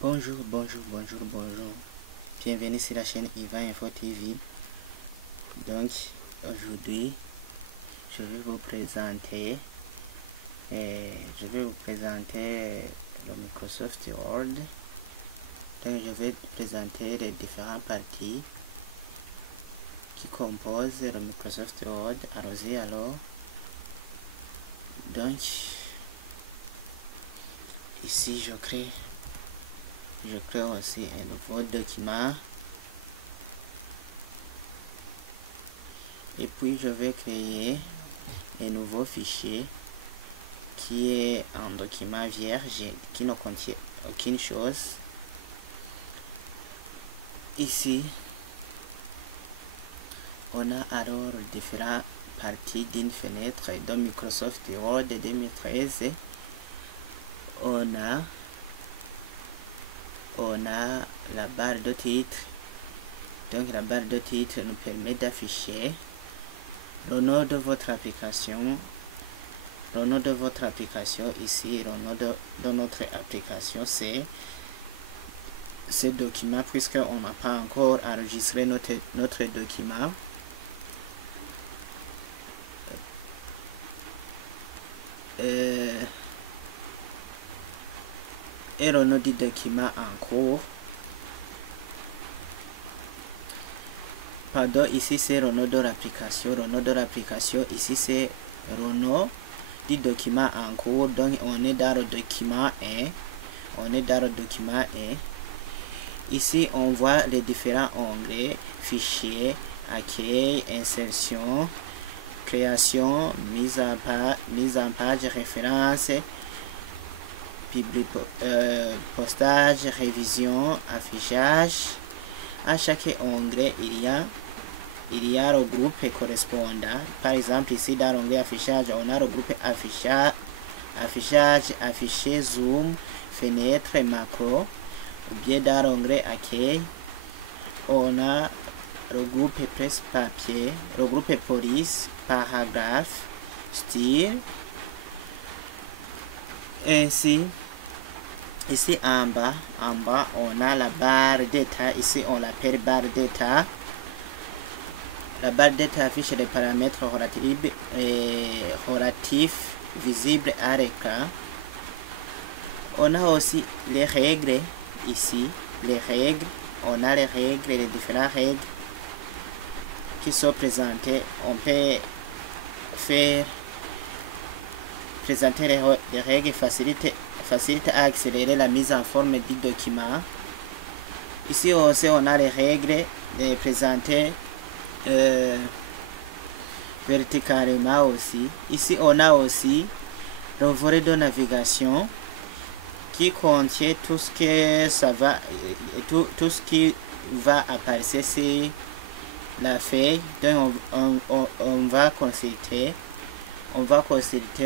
Bonjour. Bienvenue sur la chaîne Ivan Info TV. Donc, aujourd'hui, je vais vous présenter le Microsoft Word. Donc, je vais présenter les différentes parties qui composent le Microsoft Word. Allons-y alors. Donc, ici, je crée aussi un nouveau document. Et puis je vais créer un nouveau fichier qui est un document vierge qui ne contient aucune chose. Ici, on a alors différentes parties d'une fenêtre de Microsoft Word 2013. On a la barre de titre. Donc la barre de titre nous permet d'afficher le nom de votre application. Le nom de votre application ici, le nom de notre application, c'est ce document, puisqu'on n'a pas encore enregistré notre document. Et le nom du document en cours. Pardon, ici c'est le nom de l'application. Le nom de l'application ici c'est le nom du document en cours. Donc on est dans le document 1. Ici on voit les différents onglets: fichier, accueil, insertion, création, mise en page, référence, postage, révision, affichage. À chaque onglet il y a le groupe correspondant. Par exemple ici dans l'onglet affichage, on a le groupe affichage, affiché, zoom, fenêtre, macro. Ou bien dans l'onglet accueil, on a le groupe presse-papier, le groupe police, paragraphe, style. Ainsi, ici en bas, on a la barre d'état. Ici, on l'appelle barre d'état. La barre d'état affiche les paramètres relatifs visibles à l'écran. On a aussi les règles ici. On a les différentes règles qui sont présentées. On peut présenter les règles facilite à accélérer la mise en forme du document. Ici aussi on a les règles présentées verticalement aussi. Ici on a aussi le volet de navigation qui contient tout ce qui va apparaître sur la feuille. Donc on va consulter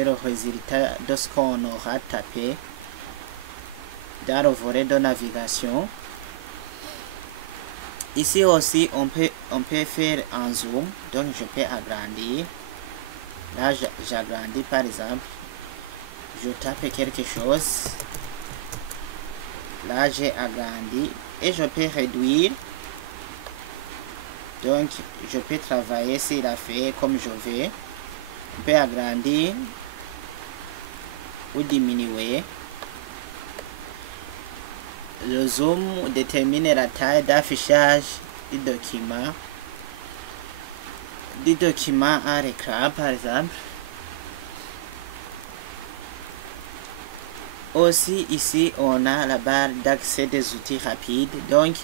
le résultat de ce qu'on aura tapé dans le volet de navigation. Ici aussi on peut faire un zoom. Donc je peux agrandir. Là j'agrandis, par exemple, je tape quelque chose. Là j'ai agrandi et je peux réduire. Donc je peux travailler sur la feuille comme je veux. On peut agrandir ou diminuer. Le zoom détermine la taille d'affichage du document à l'écran, par exemple. Aussi ici on a la barre d'accès des outils rapides. Donc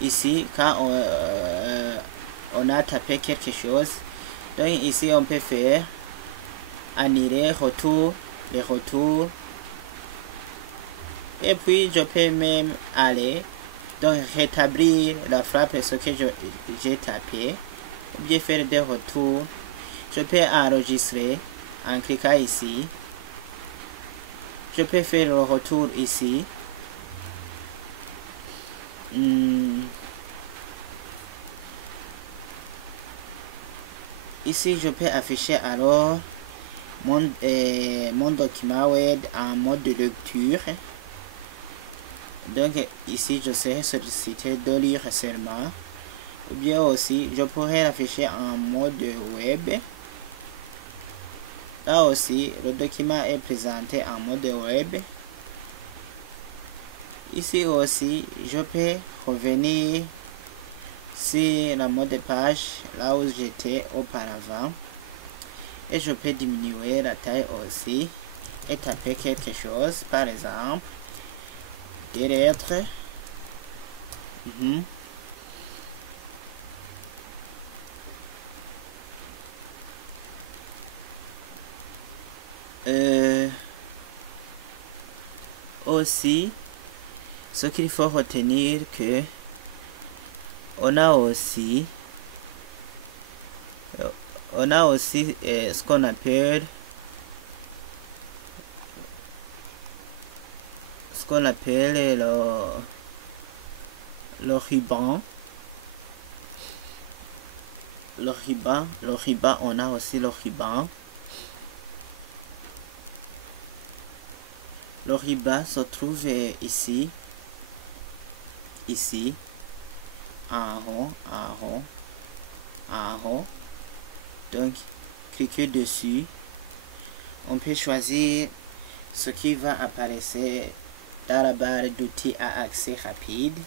ici quand on a tapé quelque chose, donc ici on peut faire annuler, les retours. Et puis je peux même aller donc rétablir la frappe ce que j'ai tapé, ou bien faire des retours. Je peux enregistrer en cliquant ici. Je peux faire le retour ici. Ici je peux afficher alors mon document Word en mode de lecture. Donc ici je serai sollicité de lire seulement, ou bien aussi je pourrais l'afficher en mode web. Là aussi le document est présenté en mode web. Ici aussi je peux revenir sur la mode de page là où j'étais auparavant, et je peux diminuer la taille aussi et taper quelque chose, par exemple des lettres. Aussi, ce qu'il faut retenir que on a aussi ce qu'on appelle le ruban. On a aussi le ruban. Le ruban se trouve ici, en haut. Donc, cliquez dessus. On peut choisir ce qui va apparaître dans la barre d'outils à accès rapide.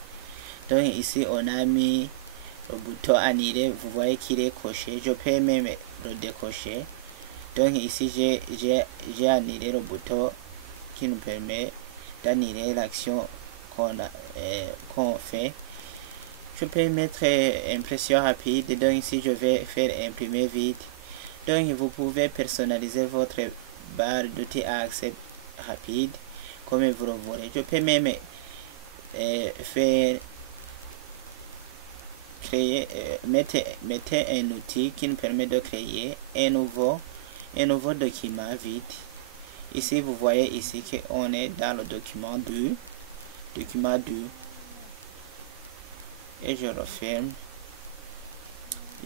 Donc ici on a mis le bouton annuler, vous voyez qu'il est coché. Je peux même le décocher. Donc ici j'ai annulé le bouton qui nous permet d'annuler l'action qu'on fait. Je peux mettre impression rapide, donc ici je vais faire imprimer vite. Donc vous pouvez personnaliser votre barre d'outils à accès rapide comme vous le voulez. Je peux même mettre un outil qui nous permet de créer un nouveau document vite. Ici vous voyez ici qu'on est dans le document 2, et je referme.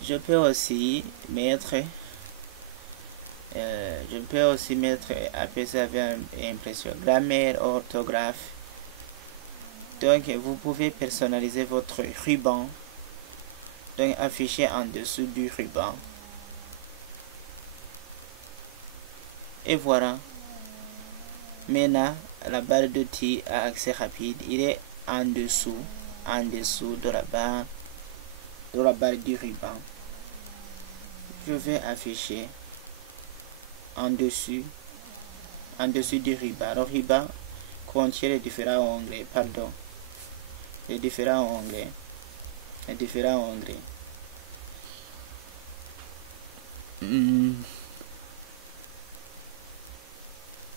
Je peux aussi mettre apercevoir impression, grammaire, orthographe. Donc vous pouvez personnaliser votre ruban, donc afficher en dessous du ruban. Et voilà, maintenant la barre d'outils à accès rapide, il est en dessous de la barre du ruban. Je vais afficher en dessous du ruban. Le ruban contient les différents onglets,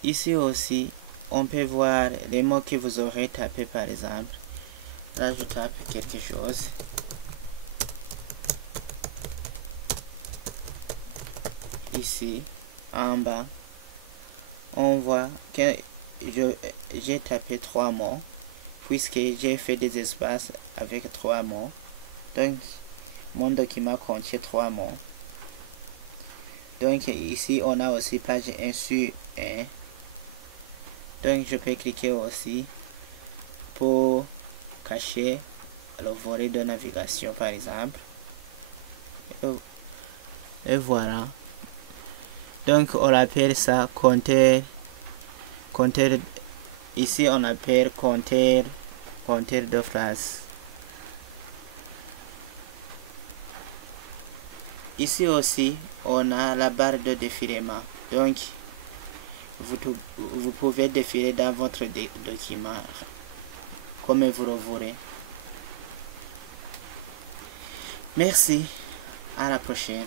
Ici aussi, on peut voir les mots que vous aurez tapé, par exemple. Là, je tape quelque chose. Ici, en bas, on voit que j'ai tapé 3 mots, puisque j'ai fait des espaces avec 3 mots. Donc, mon document contient 3 mots. Donc, ici, on a aussi page 1 sur 1. Donc, je peux cliquer aussi pour cacher le volet de navigation, par exemple. Et voilà. Donc, on appelle ça compteur. Ici, on appelle compteur de phrases. Ici aussi, on a la barre de défilement. Donc, vous pouvez défiler dans votre document comme vous le voulez. Merci, à la prochaine.